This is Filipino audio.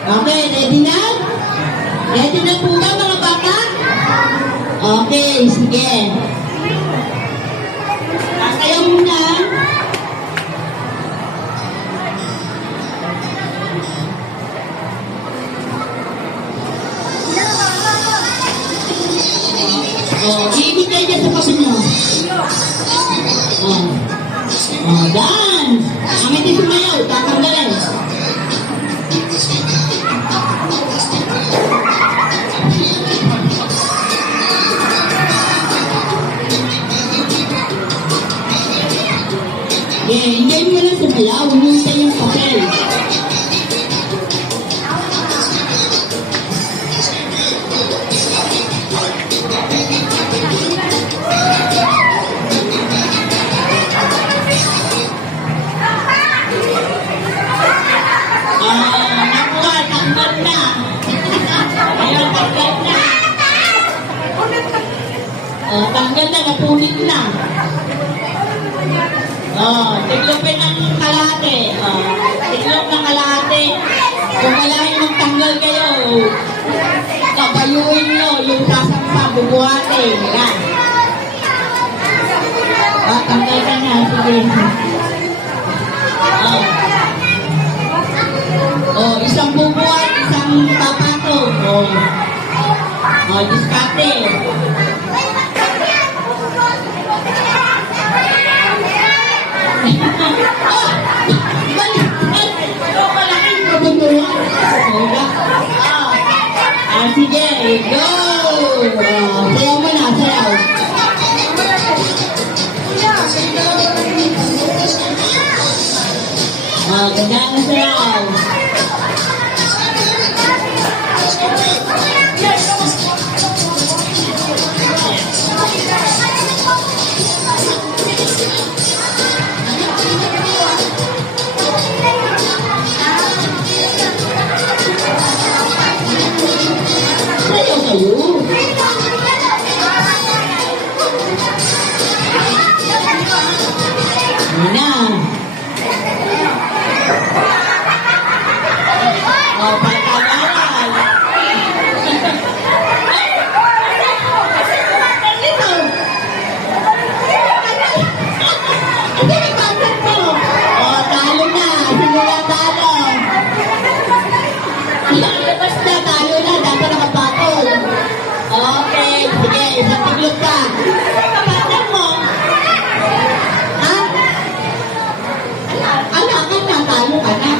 Okay, ready na? Ready na po ba mga bata? Okay, sige. Sasayaw muna. Iibig kayo dyan sa pasin nyo. Dance! Ang hindi sumayaw, tatanggalin. Hindi mo lang sumayaw, hinintay yung papel. Tanggal na, napunit na. Tiglopin ng kalate. Tiglop ng kalate. Kung malaking magtanggal kayo, kapayuin nyo yung sasampa, bubuhatin. Yan. Tanggal ka na. Sige. Isang bubuhat, isang papatong. Diskarte. Sige, go! Sayaw mo na, sayaw. Ganda na sayaw. Sayaw kayo. Mana? Pagkagalan. Talo na. Simula talo. Basta talo na. Dapat nakapatol. Okay. Sige. Isang tiglog ka. Kapatid mo. Anak ka na. Talo ka na.